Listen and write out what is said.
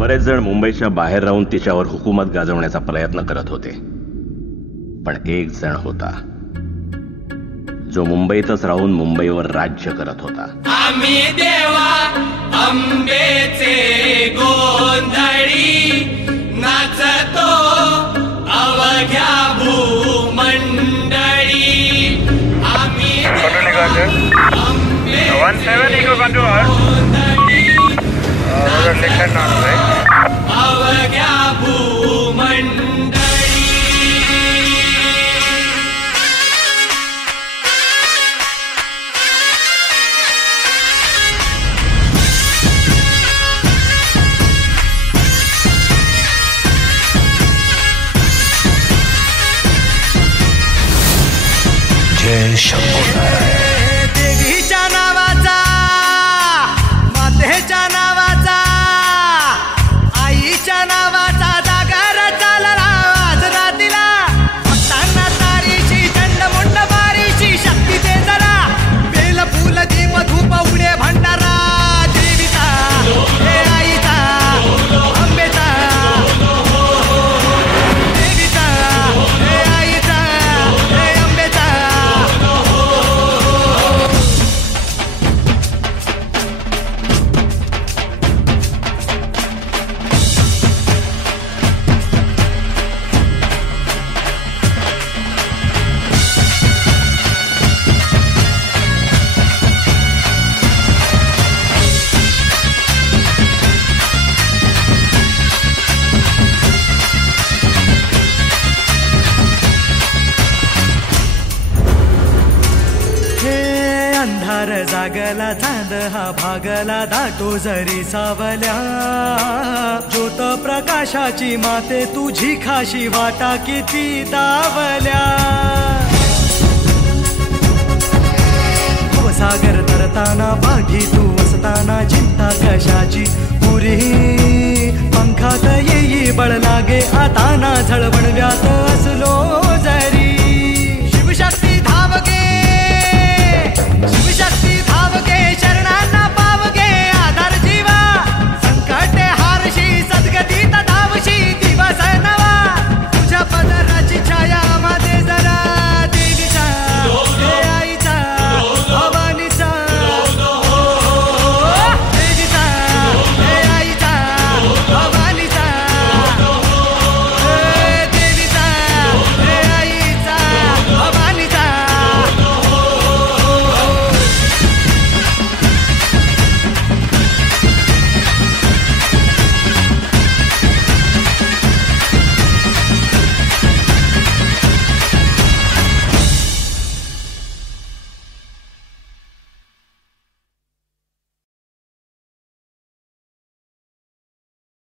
बरेच जण मुंबईच्या बाहेर राहून तिच्यावर हुकूमत गाजवण्याचा प्रयत्न करत होते, पण एक जण होता जो मुंबईतच राहून मुंबईवर राज्य करत होता. आम्ही देवा अंबेचे गोंधळी नाचतो अवघ्या भूमंडळी. आम्ही अवघ्या भूमंडळी. जय शंभूनारायण. देवीच्या नावाचा, मातेच्या नावाचा, आईच्या नावाचा जागर चालला आज रातीला. भक्तांना तारीची चंडमुंड बारीची शक्तीचे जरा बेल फुल दीप धूप उडे भंडारा. देवीचा हे आईचा अंबेचा, देवीचा हे आईचा हे अंबेचा. अंधार जागला चांद हा भागला दाटो जरी सावल्या. ज्योत प्रकाशाची माते तुझी खाशी वाटा किती दावल्या. सागर तरताना पाठी तू असताना चिंता कशाची पुरी. पंखात येई बळ लागे आता ना झळवण व्यात.